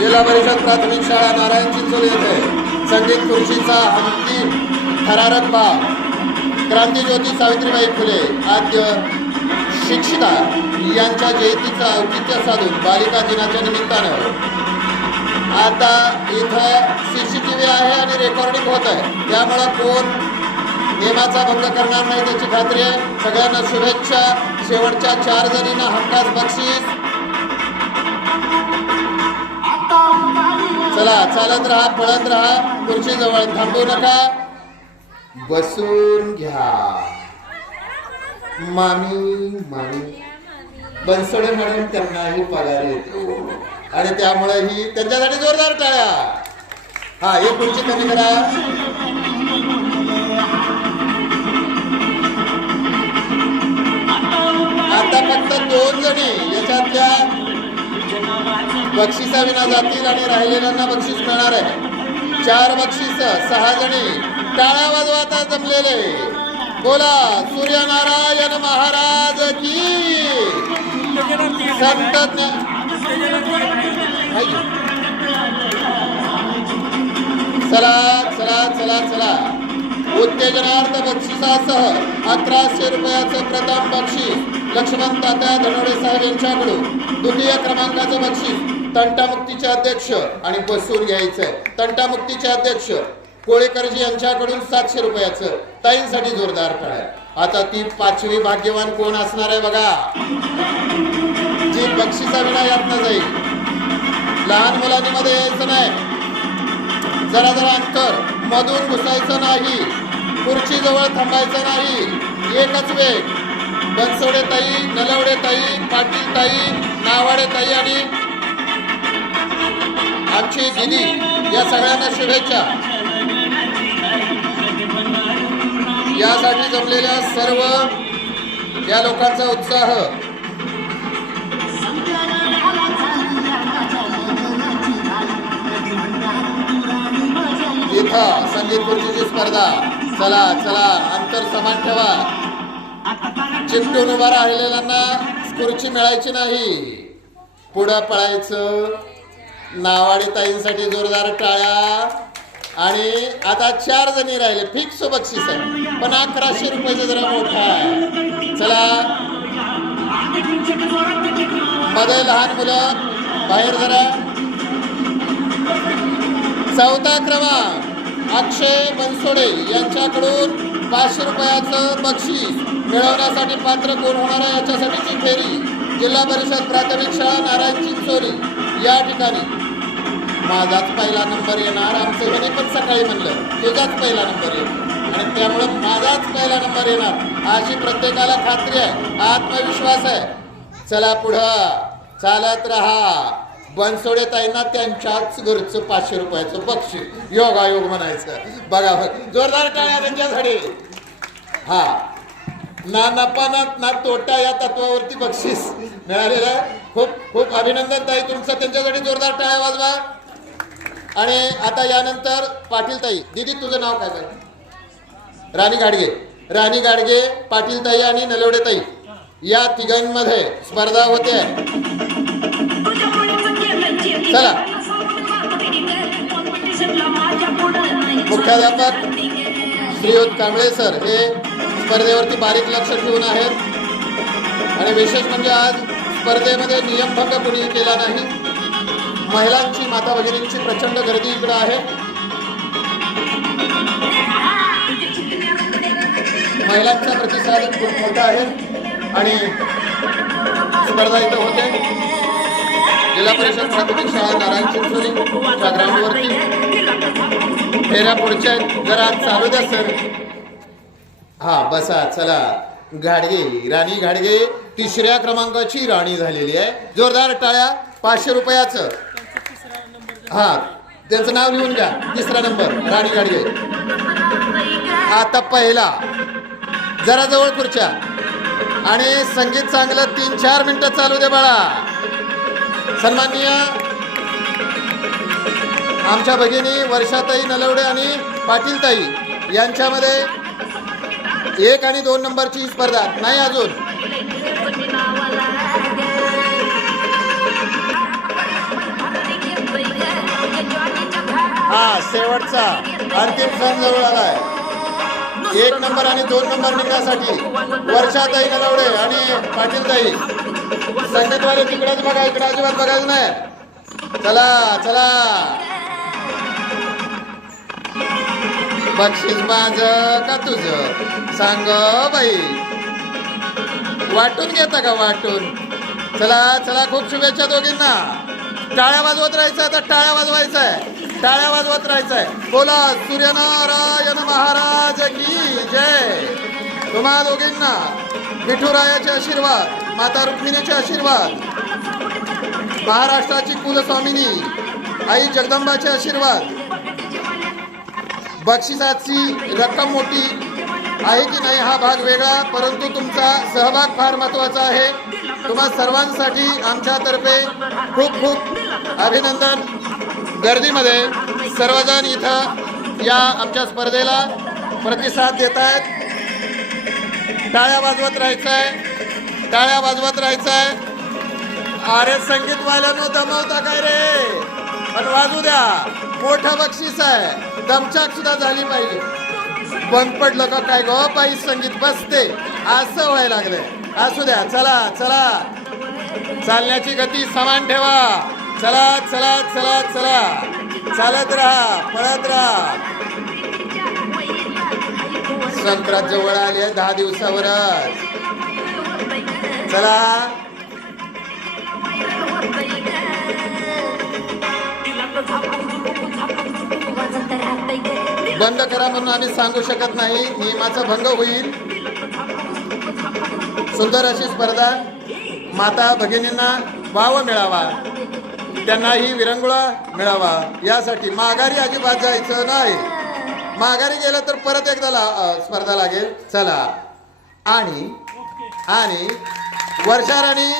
जिल्हा परिषद प्राथमिक शाळा नारायण चिंचोली येथे संगीत खुर्शीचा अंतिम थरारक भाग क्रांतीज्योती सावित्रीबाई फुले आद्य शिक्षिका यांच्या जयंतीचं औचित्य साधून बालिका दिनाच्या निमित्तानं आता इथं सी सी टी व्ही आहे आणि रेकॉर्डिंग होत आहे. त्यामुळं कोण नियमाचा भंग करणार नाही त्याची खात्री आहे. सगळ्यांना शुभेच्छा. शेवटच्या चार जणींना हमखास बक्षीस. चला चालत राहा पळत राहा खुर्ची जवळ थांबू नका. बसून घ्या. मामी मामी. बनसोडे म्हणून त्यांनाही पगार येतो. आणि त्यामुळे ही त्यांच्यासाठी जोरदार टाळ्या. हा एक खुर्ची कमी करा. आता फक्त दोन जणी. बक्षिसाविना जातील आणि राहिलेल्यांना बक्षीस मिळणार आहे. चार बक्षीस सहा जणी. टाळ्या वाजवाता जमलेले. बोला सूर्यनारायण महाराज की. संत चला चला चला चला. उत्तेजनार्थ बक्षिसासह अकराशे रुपयाचं प्रथम बक्षीस लक्ष्मण तात्या धनोडे साहेब यांच्याकडून. द्वितीय क्रमांकाचं बक्षीस. तंटामुक्तीचे अध्यक्ष आणि बसून आहे तंटामुक्तीचे अध्यक्ष कोळेकरजी यांच्याकडून सातशे रुपयाचं ताईंसाठी जोरदार टाळ्या आता ती पाचवी भाग्यवान कोण असणार आहे बघा. जी बक्षिसा विना यातनं जाईल. लहान मुलांनी मध्ये यायचं नाही. जरा जरा अंतर. मधून घुसायचं नाही. खुर्ची जवळ थांबायचं नाही. एकच वेग. बनसोडे ताई नलवडे ताई पाटील ताई नावाडे ताई आणि आमची दिदी या सगळ्यांना शुभेच्छा. यासाठी जमलेल्या सर्व या लोकांचा उत्साह. इथं संगीत खुर्चीची स्पर्धा. चला चला अंतर समान ठेवा. चिपटून उभा राहिलेल्यांना खुर्ची मिळायची नाही. पुढं पळायचं. नावाडी ताईंसाठी जोरदार टाळ्या. आणि आता चार जणी राहिले फिक्स बक्षीस आहे. पण अकराशे रुपयाचं जरा मोठा आहे. चला. मध्ये लहान मुलं बाहेर जरा. चौथा क्रमांक अक्षय बनसोडे यांच्याकडून पाचशे रुपयाचं बक्षीस मिळवण्यासाठी पात्र कोण होणार आहे? याच्यासाठीची फेरी. जिल्हा परिषद प्राथमिक शाळा नारायण चिंचोली. या ठिकाणी. माझाच पहिला नंबर येणार. आमचं म्हणे पण सकाळी म्हणलं तुझाच पहिला नंबर येणार आणि त्यामुळं माझाच पहिला नंबर येणार. अशी प्रत्येकाला खात्री आहे आत्मविश्वास आहे. चला पुढं. चालत राहा. बनसोडे ताईंना त्यांच्याच घरचं पाचशे रुपयाचं बक्षीस. योगायोग म्हणायचं. बघा बघ. जोरदार टाळ्या त्यांच्यासाठी हा. ना नफा ना ना तोटा या तत्वावरती बक्षीस मिळालेलं आहे. खूप खूप अभिनंदन ताई तुमचं. त्यांच्यासाठी जोरदार टाळ्या वाजवा. आणि आता यानंतर पाटील ताई दिदी तुझं नाव काय काय राणी गाडगे. राणी गाडगे पाटील ताई आणि नलवडे ताई या तिघांमध्ये स्पर्धा होते. चला. मुख्याध्यापक श्रीयुत कांबळे सर हे स्पर्धेवरती बारीक लक्ष ठेवून आहेत. आणि विशेष म्हणजे आज स्पर्धेमध्ये नियमभंग कुणी केला नाही. महिलांची माता भगिनींची प्रचंड गर्दी इकडं आहे. महिलांचा प्रतिसाद खूप मोठा आहे आणि स्पर्धा इथं होते. जिल्हा परिषद प्राथमिक शाळा नारायण चिंचोलीच्या ग्राउंडवरती फेऱ्या पुढच्या जरा चालू द्या सर. हा बसा चला. घाडगे राणी घाडगे तिसऱ्या क्रमांकाची राणी झालेली आहे. जोरदार टाळ्या पाचशे रुपयाचं. हा त्यांचं नाव लिहून घ्या. तिसरा नंबर राणी गाडी आहे आता पहिला. जरा जवळ खुर्च्या. आणि संगीत चांगलं तीन चार मिनिटं चालू दे बाळा. सन्माननीय आमच्या भगिनी वर्षाताई नलवडे आणि पाटीलताई यांच्यामध्ये एक आणि दोन नंबरची स्पर्धा. नाही अजून. शेवटचा अंतिम सण जवळ आलाय एक नंबर आणि दोन नंबर निघण्यासाठी वर्षाताई नलवडे आणि पाटीलताई. संगीतवाले तिकडेच बघा इकडे अजिबात बघायचं नाही. चला चला. बक्षीस माझं का तुझं? सांग बाई. वाटून घेता का वाटून? चला चला खूप शुभेच्छा दोघींना. टाळ्या वाजवत राहायचं आता टाळ्या वाजवायचं आहे. टाळ्या वाजवत राहायचं आहे बोला सूर्यनारायण महाराज की जय. तुम्हा दोघींना विठुरायाचे आशीर्वाद माता रुक्मिणीचे आशीर्वाद महाराष्ट्राची कुलस्वामिनी आई जगदंबाचे आशीर्वाद बक्षिसाची रक्कम मोठी आहे की नाही हा भाग वेगळा परंतु तुमचा सहभाग फार महत्त्वाचा आहे. तुम्हा सर्वांसाठी आमच्यातर्फे खूप खूप अभिनंदन. गर्दीमध्ये सर्वजण इथं या आमच्या स्पर्धेला प्रतिसाद देत आहेत. टाळ्या वाजवत राहायचं आहे टाळ्या वाजवत राहायचं आहे अरे संगीतवाल्यानं दमवता काय रे? पण वाजू द्या. मोठं बक्षीस आहे. दमचाक सुद्धा झाली पाहिजे. बंद पडलं का काय गो? बाई संगीत बसते. असं व्हायला लागलंय. असू द्या. चला चला. चालण्याची गती समान ठेवा. चला चला चला चला. चालत राहा पळत राहा. संक्रांत जवळ आले दहा दिवसावरच. चला. बंद करा म्हणून आम्ही सांगू शकत नाही. नियमाचा भंग होईल. सुंदर अशी स्पर्धा. माता भगिनींना वाव मिळावा. त्यांनाही विरंगुळा मिळावा. यासाठी माघारी अजिबात जायचं नाही. माघारी गेलं तर परत एकदा ला स्पर्धा लागेल. चला. आणि आणि वर्षाराणी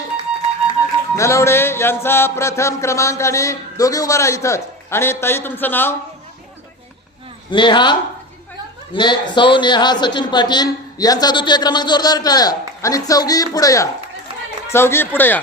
नलवडे यांचा प्रथम क्रमांक आणि दोघी उभा राहा इथंच. आणि ताई तुमचं नाव? नेहा. ने सौ नेहा सचिन पाटील यांचा द्वितीय क्रमांक जोरदार टाळ्या. आणि चौघी पुढे या. चौघी पुढे या.